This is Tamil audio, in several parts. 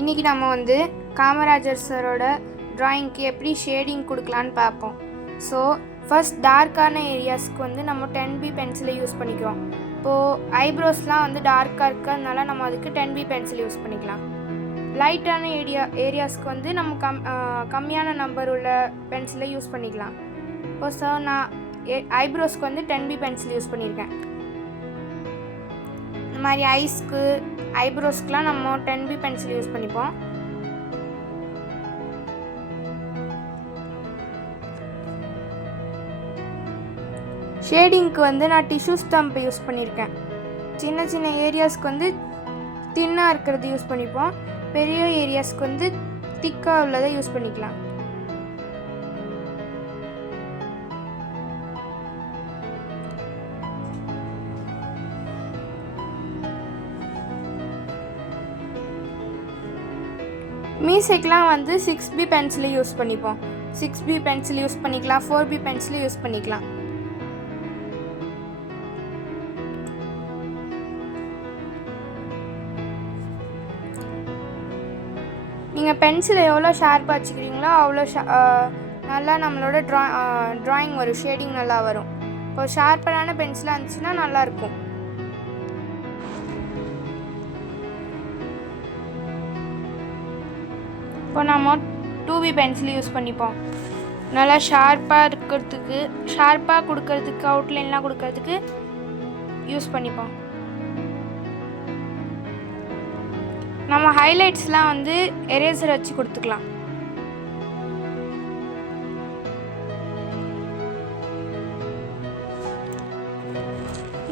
இன்றைக்கி நம்ம வந்து காமராஜர் சாரோட ட்ராயிங்க்கு எப்படி ஷேடிங் கொடுக்கலான்னு பார்ப்போம். ஸோ ஃபர்ஸ்ட் டார்க்கான ஏரியாஸ்க்கு வந்து நம்ம 10B பென்சிலை யூஸ் பண்ணிக்கிறோம். இப்போது ஐப்ரோஸ்லாம் வந்து டார்க்காக இருக்கிறதுனால நம்ம அதுக்கு 10B பென்சில் யூஸ் பண்ணிக்கலாம். லைட்டான ஏரியாஸ்க்கு வந்து நம்ம கம்மியான நம்பர் உள்ள பென்சிலை யூஸ் பண்ணிக்கலாம். இப்போ சார் நான் ஐப்ரோஸ்க்கு வந்து 10B பென்சில் யூஸ் பண்ணியிருக்கேன். இந்த மாதிரி ஐஸ்க்கு ஐப்ரோஸ்க்குலாம் நம்ம 10B பென்சில் யூஸ் பண்ணிப்போம். ஷேடிங்க்கு வந்து நான் டிஷ்யூ ஸ்டம்ப் யூஸ் பண்ணியிருக்கேன். சின்ன சின்ன ஏரியாஸ்க்கு வந்து தின்னாக இருக்கிறது யூஸ் பண்ணிப்போம். பெரிய ஏரியாஸ்க்கு வந்து திக்காக உள்ளதை யூஸ் பண்ணிக்கலாம். மீசைக்கெலாம் வந்து 6B பென்சிலை யூஸ் பண்ணிப்போம். 6B பென்சில் யூஸ் பண்ணிக்கலாம், 4B பென்சில் யூஸ் பண்ணிக்கலாம். நீங்கள் பென்சிலை எவ்வளோ ஷார்ப்பாக வச்சுக்கிறீங்களோ அவ்வளோ நல்லா நம்மளோட ட்ராயிங் வரும், ஷேடிங் நல்லா வரும். இப்போ ஷார்ப்பான பென்சிலாக இருந்துச்சுன்னா நல்லாயிருக்கும். இப்போ நம்ம 2B பென்சில் யூஸ் பண்ணிப்போம். நல்லா ஷார்ப்பாக இருக்கிறதுக்கு, ஷார்ப்பாக கொடுக்கறதுக்கு, அவுட்லைன்லாம் கொடுக்கறதுக்கு யூஸ் பண்ணிப்போம். நம்ம ஹைலைட்ஸ்லாம் வந்து எரேசர் வச்சு கொடுத்துக்கலாம்.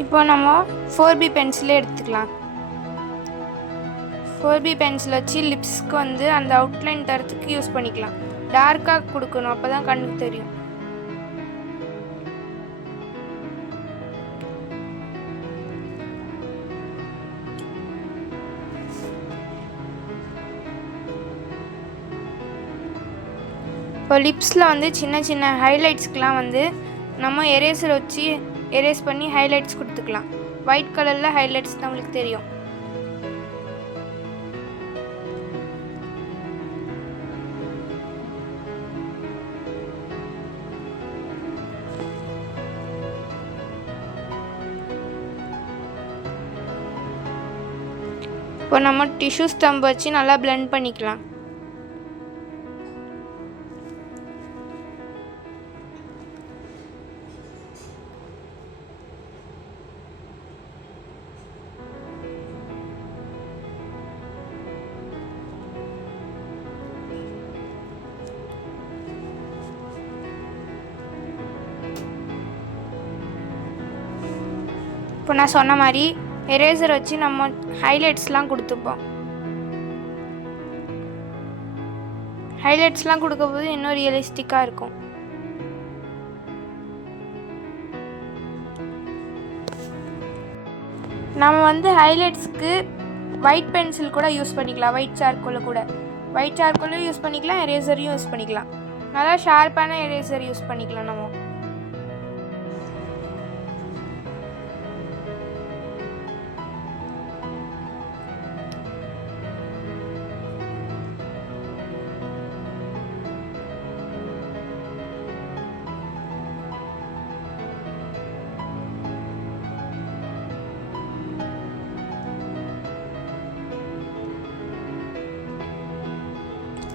இப்போ நம்ம 4B பென்சிலே எடுத்துக்கலாம். 4B பென்சில் வச்சு லிப்ஸ்க்கு வந்து அந்த அவுட்லைன் தரத்துக்கு யூஸ் பண்ணிக்கலாம். டார்க்காக கொடுக்கணும், அப்போ தான் கண்ணுக்கு தெரியும். இப்போ லிப்ஸில் வந்து சின்ன சின்ன ஹைலைட்ஸ்க்கெலாம் வந்து நம்ம எரேசர் வச்சு எரேஸ் பண்ணி ஹைலைட்ஸ் கொடுத்துக்கலாம். ஒயிட் கலரில் ஹைலைட்ஸ் நம்மளுக்கு தெரியும். இப்போ நம்ம டிஷ்யூ ஸ்டம்ப் வச்சு நல்லா பிளெண்ட் பண்ணிக்கலாம். இப்போ நான் சொன்ன மாதிரி எரேசர் வச்சு நம்ம ஹைலைட்ஸ்லாம் கொடுத்துப்போம். ஹைலைட்ஸ்லாம் கொடுக்கும்போது இன்னும் ரியலிஸ்டிக்காக இருக்கும். நம்ம வந்து ஹைலைட்ஸ்க்கு ஒயிட் பென்சில் கூட யூஸ் பண்ணிக்கலாம். ஒயிட் சார்கோலும் யூஸ் பண்ணிக்கலாம், எரேசரையும் யூஸ் பண்ணிக்கலாம். நல்லா ஷார்ப்பான எரேசர் யூஸ் பண்ணிக்கலாம் நம்ம.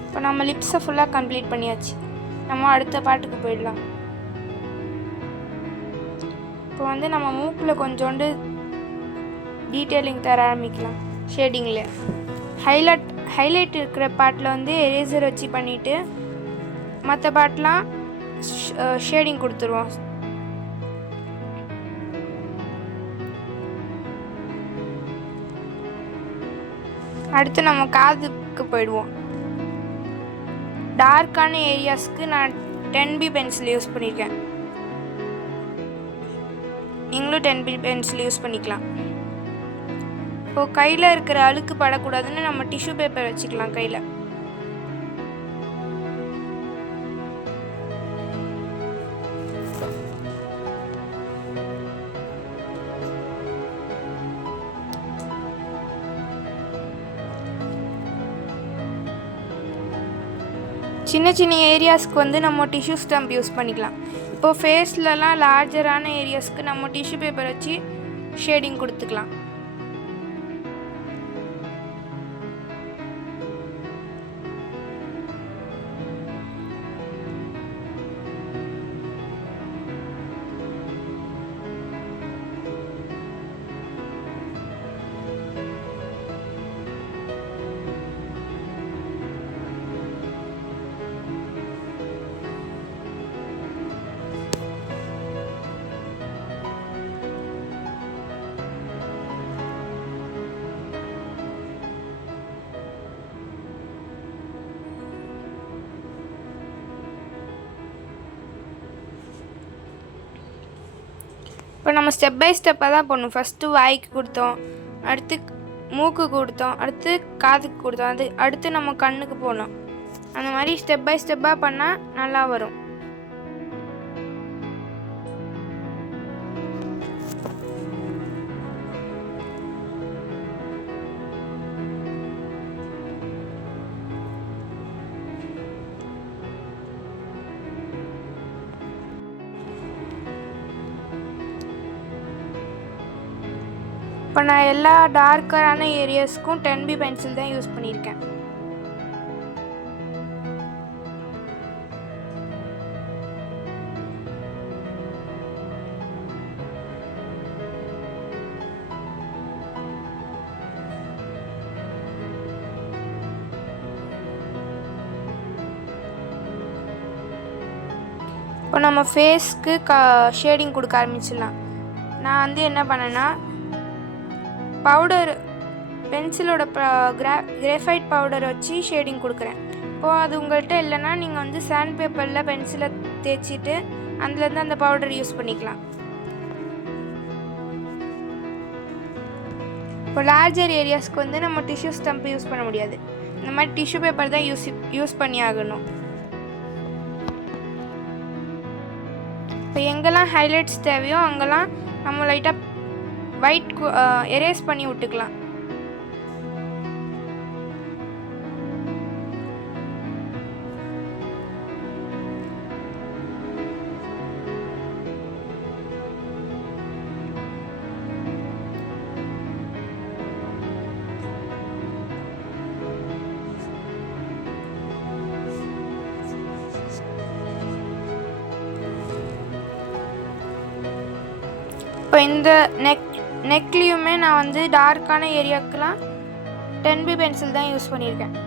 இப்போ நம்ம லிப்ஸை ஃபுல்லாக கம்ப்ளீட் பண்ணியாச்சு. நம்ம அடுத்த பாட்டுக்கு போயிடலாம். இப்போ வந்து நம்ம மூக்கில் கொஞ்சோண்டு டீட்டெயிலிங் தர ஆரம்பிக்கலாம். ஷேடிங்கில் ஹைலைட் இருக்கிற பாட்டில் வந்து எரேசர் வச்சு பண்ணிவிட்டு மற்ற பாட்டெலாம் ஷேடிங் கொடுத்துருவோம். அடுத்து நம்ம காதுக்கு போயிடுவோம். டார்க்கான ஏரியாஸ்க்கு நான் 10B பென்சில் யூஸ் பண்ணியிருக்கேன். நீங்களும் 10B பென்சில் யூஸ் பண்ணிக்கலாம். இப்போது கையில் இருக்கிற அழுக்கு படக்கூடாதுன்னு நம்ம டிஷ்யூ பேப்பர் வச்சுக்கலாம் கையில். சின்ன சின்ன ஏரியாஸ்க்கு வந்து நம்ம டிஷ்யூ ஸ்டம்ப் யூஸ் பண்ணிக்கலாம். இப்போது ஃபேஸ்லலாம் லார்ஜரான ஏரியாஸ்க்கு நம்ம டிஷ்யூ பேப்பர் வச்சு ஷேடிங் கொடுத்துக்கலாம். இப்போ நம்ம ஸ்டெப் பை ஸ்டெப்பாக தான் பண்ணணும். ஃபஸ்ட்டு வாய்க்கு கொடுத்தோம், அடுத்து மூக்கு கொடுத்தோம், அடுத்து காதுக்கு கொடுத்தோம், அடுத்து நம்ம கண்ணுக்கு போனோம். அந்த மாதிரி ஸ்டெப் பை ஸ்டெப்பாக பண்ணால் நல்லா வரும். இப்போ நான் எல்லா டார்க்கரான ஏரியாஸ்க்கும் 10B பென்சில் தான் யூஸ் பண்ணியிருக்கேன். இப்போ நம்ம ஃபேஸ்க்கு ஷேடிங் கொடுக்க ஆரம்பிச்சிடலாம். நான் வந்து என்ன பண்ணேன்னா பவுடர் பென்சிலோட கிராஃபைட் பவுடர் வச்சு ஷேடிங் கொடுக்குறேன். இப்போது அது உங்கள்கிட்ட இல்லைன்னா நீங்கள் வந்து சாண்ட் பேப்பரில் பென்சிலை தேய்ச்சிட்டு அதுலேருந்து அந்த பவுடர் யூஸ் பண்ணிக்கலாம். இப்போ லார்ஜர் ஏரியாஸ்க்கு வந்து நம்ம டிஷ்யூ ஸ்டம்ப் யூஸ் பண்ண முடியாது. இந்த மாதிரி டிஷ்யூ பேப்பர் தான் யூஸ் பண்ணி ஆகணும். இப்போ எங்கெல்லாம் ஹைலைட்ஸ் தேவையோ அங்கெல்லாம் நம்ம லைட்டாக ஒயிட் எரேஸ் பண்ணி விட்டுக்கலாம். இப்போ இந்த நெக்லேயுமே நான் வந்து டார்க்கான ஏரியாவுக்குலாம் 10B பென்சில் தான் யூஸ் பண்ணியிருக்கேன்.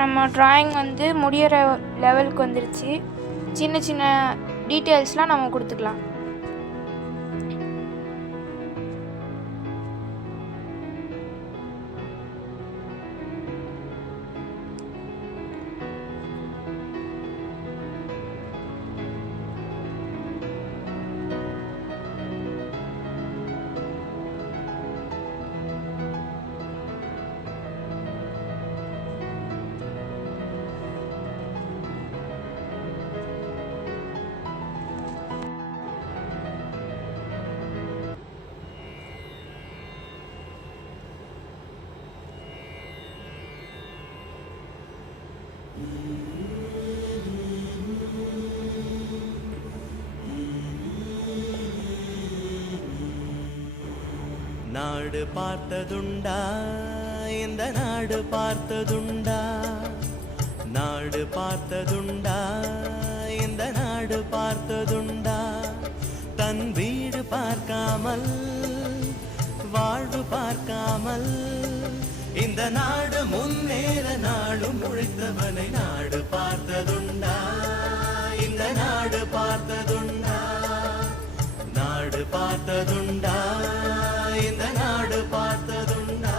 நம்ம ட்ராயிங் வந்து முடிகிற லெவலுக்கு வந்துருச்சு. சின்ன சின்ன டீட்டெயில்ஸ்லாம் நம்ம கொடுத்துக்கலாம். நாடு பார்த்ததுண்டா இந்த நாடு பார்த்ததுண்டா நாடு பார்த்ததுண்டா இந்த நாடு பார்த்ததுண்டா தன் வீடு பார்க்காமல் வாழ்வு பார்க்காமல் இந்த நாடு முன்னேற நாடும் உழைத்தவனை நாடு பார்த்ததுண்டா இந்த நாடு பார்த்ததுண்டா நாடு பார்த்ததுண்டா இந்த நாடு பார்த்ததுண்டா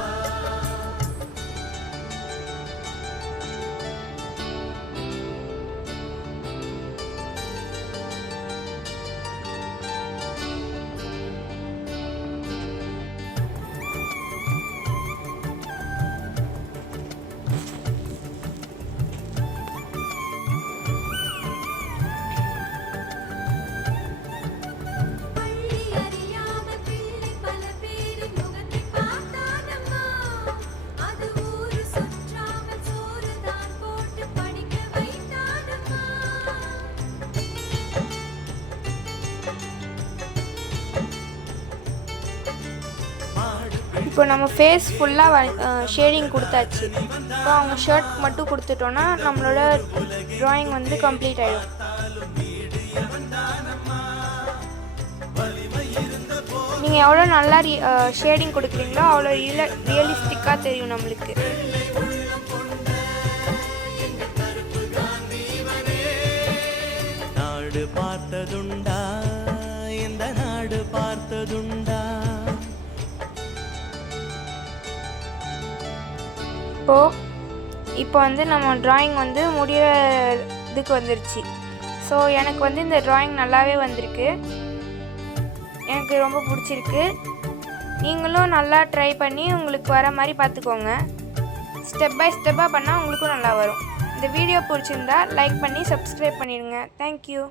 இப்போ நம்ம ஃபேஸ் ஃபுல்லாக ஷேடிங் கொடுத்தாச்சு. இப்போ அவங்க ஷர்ட் மட்டும் கொடுத்துட்டோன்னா நம்மளோட ட்ராயிங் வந்து கம்ப்ளீட் ஆகிடும். நீங்கள் எவ்வளோ நல்லா ஷேடிங் கொடுக்குறீங்களோ அவ்வளோ ரியலிஸ்டிக்காக தெரியும் நம்மளுக்கு. நாடு பார்த்ததுண்டா இந்த நாடு பார்த்ததுண்டா இப்போ வந்து நம்ம ட்ராயிங் வந்து முடியறதுக்கு வந்துருச்சு. ஸோ எனக்கு வந்து இந்த ட்ராயிங் நல்லாவே வந்திருக்கு, எனக்கு ரொம்ப பிடிச்சிருக்கு. நீங்களும் நல்லா ட்ரை பண்ணி உங்களுக்கு வர மாதிரி பார்த்துக்கோங்க. ஸ்டெப் பை ஸ்டெப்பாக பண்ணால் உங்களுக்கும் நல்லா வரும். இந்த வீடியோ பிடிச்சிருந்தா லைக் பண்ணி சப்ஸ்கிரைப் பண்ணிடுங்க. தேங்க்யூ.